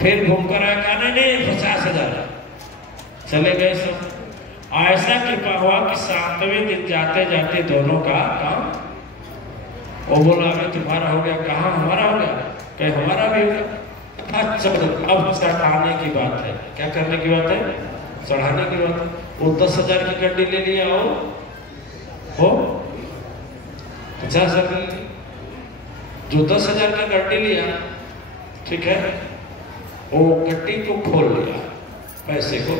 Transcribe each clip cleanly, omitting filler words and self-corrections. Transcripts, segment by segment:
फिर घूमकर आया, कहा नहीं 50,000। चले गए सब। ऐसा कृपा हुआ कि 7वें दिन जाते जाते दोनों का काम, वो बोला अभी तुम्हारा हो गया। कहाँ हमारा हो गया? कहे हमारा भी हो गया। अच्छा अब चढ़ाने की बात है। क्या करने की बात है? चढ़ाने की बात है। वो 10,000 की गड्डी ले लिया और हो 50,000 जो 10,000 का गड्डी लिया, ठीक है, वो गड्डी को खोल लिया पैसे को।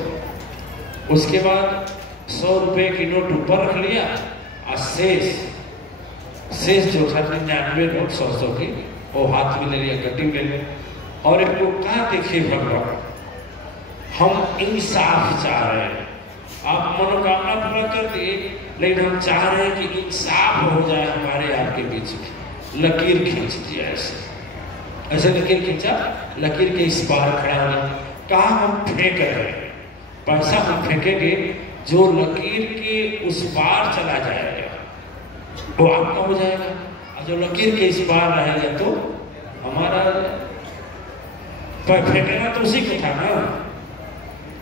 उसके बाद 100 रुपए की नोट ऊपर रख लिया और शेष जो था 99 नोट 100 की वो हाथ में ले लिया, गड्डी में ले लिया। और एक लोग कहा देखिए भगवान, हम इंसाफ चाह रहे हैं, आप मनोकामना पूरा कर दिए, लेकिन हम चाह रहे हैं कि इंसाफ हो जाए हमारे आपके बीच में। लकीर खींच दिया, ऐसे लकीर खींचा, लकीर के इस पार खड़ा हो। कहा हम फेंक रहे हैं पैसा, हम फेंकेंगे, जो लकीर के उस पार चला जाएगा वो आपका हो जाएगा, और जो लकीर के इस पार रहेगा तो हमारा। फेंकना तो उसी को था ना।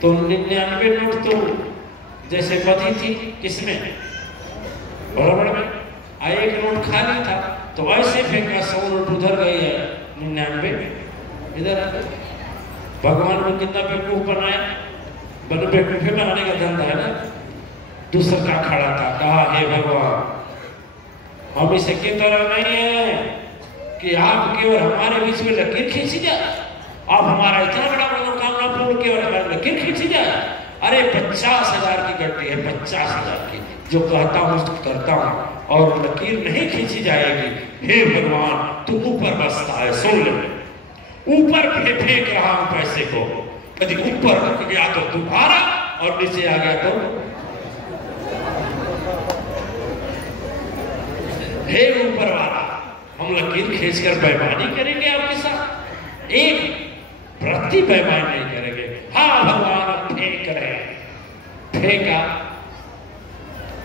तो 99 नोट तो जैसे बधी थी किसमें, बराबर में, एक नोट खाली था तो ऐसे फेंका, 100 नोट उधर गई है, 99 इधर। भगवान को कितना बेवकूफ बनाया, बेवकूफे बनाने का धंधा है ना। दूसरा का खड़ा था, कहा हे भगवान, हम इसे की तरह नहीं है कि आप केवल हमारे बीच में लकीर खींची जाए, आप हमारा इतना बड़ा मनोकामना पूर्ण केवल हमारी लकीर खींची जाए। अरे 50,000 की गड्डी है, 50,000 की, जो कहता हूँ करता हूँ, और लकीर नहीं खींची जाएगी। हे भगवान, तू ऊपर बसता है, सुन ले, ऊपर फेंक रहा हूं पैसे को, कभी ऊपर रुक गया तो तुम्हारा, और नीचे आ गया तो हे ऊपर वाला, हम लकीर खींचकर बेईमानी करेंगे आपके साथ, एक प्रति बेईमान नहीं करेंगे। हाँ भगवान, फेंक रहे हैं, फेंका।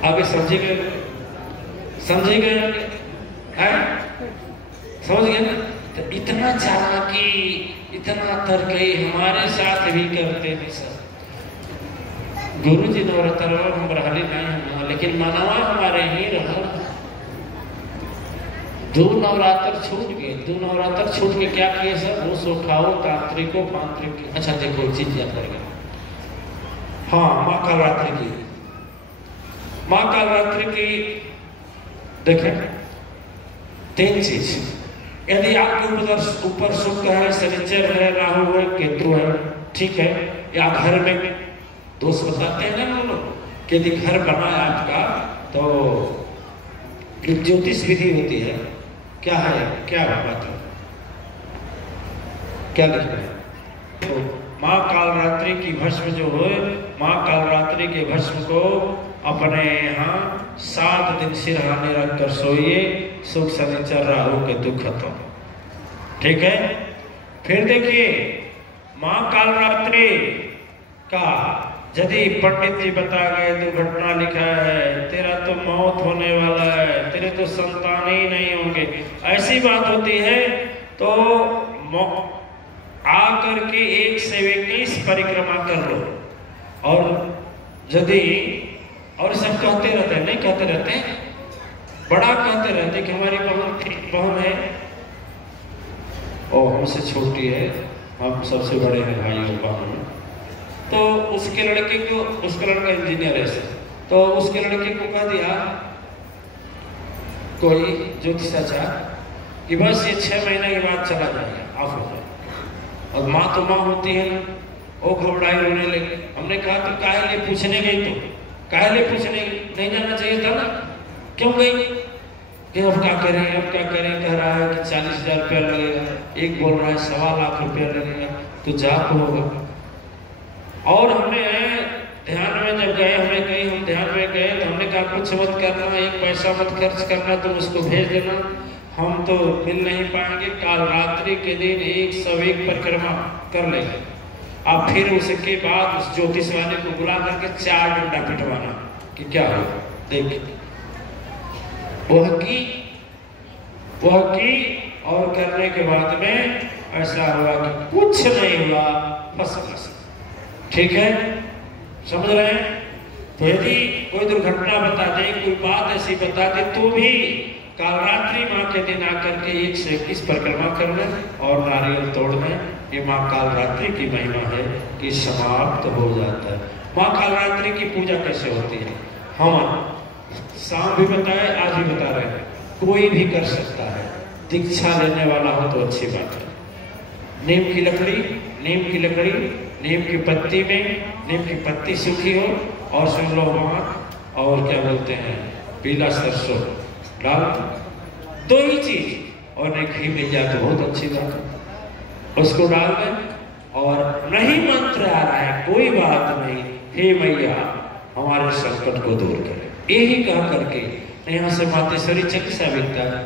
आगे समझे गए, समझे गए हैं, समझ गए ना। तो इतना चालाकी, इतना तरक्की हमारे साथ भी करते थे सर। गुरु जी नवरात्र हम रहली नहीं, लेकिन मनवा हमारे ही रहा। 2 नवरात्र छूट गए, 2 नवरात्र छूट के क्या किए सर? वो सुखाओ तांत्रिको पांत्रिक। अच्छा देखो चीज याद करेगा। हाँ, माँ कालरात्रि की, माँ कालरात्रि की देखें 3 चीज। यदि आपके ऊपर शुक्र है, शनिचर है, राहु है, केतु है, ठीक है, या घर में दोस्त बताते हैं ना लोग कि यदि घर बना है आपका तो एक ज्योतिष विधि होती है। क्या है, क्या बात है, क्या लिख रहे हैं? तो माँ कालरात्रि की भस्म जो हो, माँ कालरात्रि के भस्म को अपने यहाँ 7 दिन सिरहाने रख कर सोइए, सुख शनिचर राहु के दुख खत्म, ठीक है। फिर देखिए माँ कालरात्रि का यदि पंडित जी बता गए, दुर्घटना लिखा है, तेरा तो मौत होने वाला है, तेरे तो संतान ही नहीं होंगे, ऐसी बात होती है, तो आकर के 1 से 21 परिक्रमा कर लो। और यदि, और सब कहते रहते हैं, नहीं कहते रहते, बड़ा कहते रहते कि हमारी बहन है और हमसे छोटी है, हम सबसे बड़े हैं भाई और बहन। तो उसके लड़के को, उसका लड़का इंजीनियर है, तो उसके लड़के को कह दिया कोई ज्योतिषाचार्य कि बस ये 6 महीने के बाद चला जाएगा, ऑफ हो जाएगा। और माँ तो माँ होती है ना, वो घबराई, रोने लगी। हमने कहा कि काहे लिए पूछने गई, तो काहे लिए पूछने नहीं जाना चाहिए था ना, क्यों गई? कि अब क्या करें, अब क्या करें, कह रहा है कि 40,000 रुपया लगेगा, एक बोल रहा है 1.25 लाख रुपया लगेगा, तो जाप होगा। और हमने ध्यान में जब गए, हमें कहीं हम ध्यान में गए तो हमने कहा कुछ मत करना, 1 पैसा मत खर्च करना, तुम उसको भेज देना, हम तो मिल नहीं पाएंगे। कालरात्रि के दिन 101 परिक्रमा कर लेंगे। अब फिर उसके बाद उस ज्योतिष वाले को बुला करके 4 डंडा पिटवाना कि क्या हो, देख वह की और करने के बाद में ऐसा हुआ कि कुछ नहीं हुआ, फर्स्ट क्लास। ठीक है, समझ रहे हैं? तो यदि कोई दुर्घटना बता दे, कोई बात ऐसी बता दे, तो भी कालरात्रि माँ के दिन आकर के 121 परिक्रमा करना और नारियल तोड़ना, ये माँ कालरात्रि की महिमा है कि समाप्त हो जाता है। माँ कालरात्रि की पूजा कैसे होती है हम शाम भी बताए, आज भी बता रहे हैं। कोई भी कर सकता है, दीक्षा लेने वाला हो तो अच्छी बात है। नीम की लकड़ी, नीम की लकड़ी, नीम की पत्ती में नीम की पत्ती सूखी हो और सुन लो वहाँ, और क्या बोलते हैं, पीला सरसों डाल, दो ही चीज, और नहीं घी मिल जाए तो बहुत अच्छी बात है, उसको डाल दें। और नहीं मंत्र आ रहा है, कोई बात नहीं, हे मैया हमारे संकट को दूर करें, यही कह करके यहाँ से मातेश्वरी चालीसा बिकता है,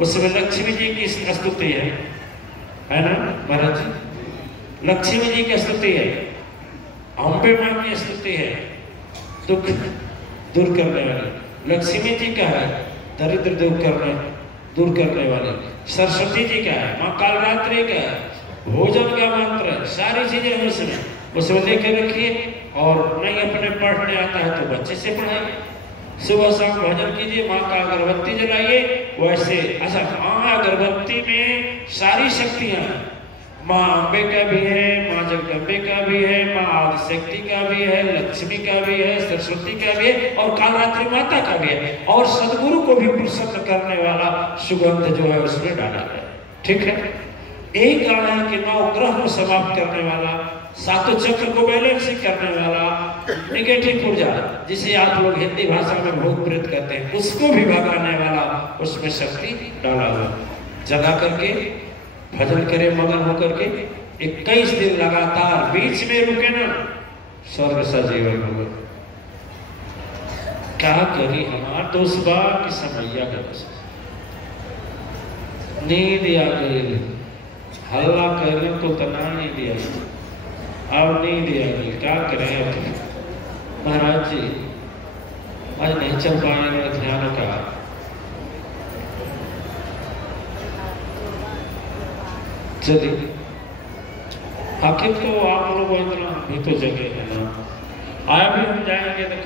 उसमें लक्ष्मी जी की स्तुति है ना महाराज जी? लक्ष्मी जी की स्तुति है, अम्बे माँ की स्तुति है, दुख दूर करने वाली। लक्ष्मी जी का है दरिद्र दूर करने वाली। सरस्वती जी का है, माँ कालरात्रि का है, भोजन का मंत्र है, सारी चीजें उसमें लेके रखिए। और नहीं अपने पढ़ने आता है तो बच्चे से पढ़ाइए, सुबह शाम भजन कीजिए, माँ का अगरबत्ती जलाइए। वैसे अच्छा, हाँ अगरबत्ती में सारी शक्तियां, माँ अम्बे का भी है, माँ जगदम्बे का भी है, माँ आदिशक्ति का भी है, लक्ष्मी का भी है, सरस्वती का भी है, और कालरात्रि माता का भी है। और सदगुरु को भी प्रसन्न करने वाला सुगंध जो है उसमें डाला है। ठीक है, यही कारण है कि 9 ग्रह को समाप्त करने वाला, 7 चक्र को बैलेंस करने वाला, निगेटिव ऊर्जा जिसे आप लोग हिंदी भाषा में भूत प्रेत कहते हैं, उसको भी भगाने वाला उसमें शक्ति डाला हुआ। जगा करके भजन करे मगन होकर के 21 दिन लगातार, बीच में रुके ना, स्वर्ग सा जीवन होगा। क्या करी हमार दोस्त बा कि समैया का दोस्त, नींद आ गई, हल्ला करने तो तना नहीं दिया, अब नहीं दिया गई, क्या करें अब महाराज जी? आज नहीं चल पाएगा ध्यान का। चलिए, आखिर तो आप लोग इतना भी तो जगह है ना, आया भी हम जाएंगे तो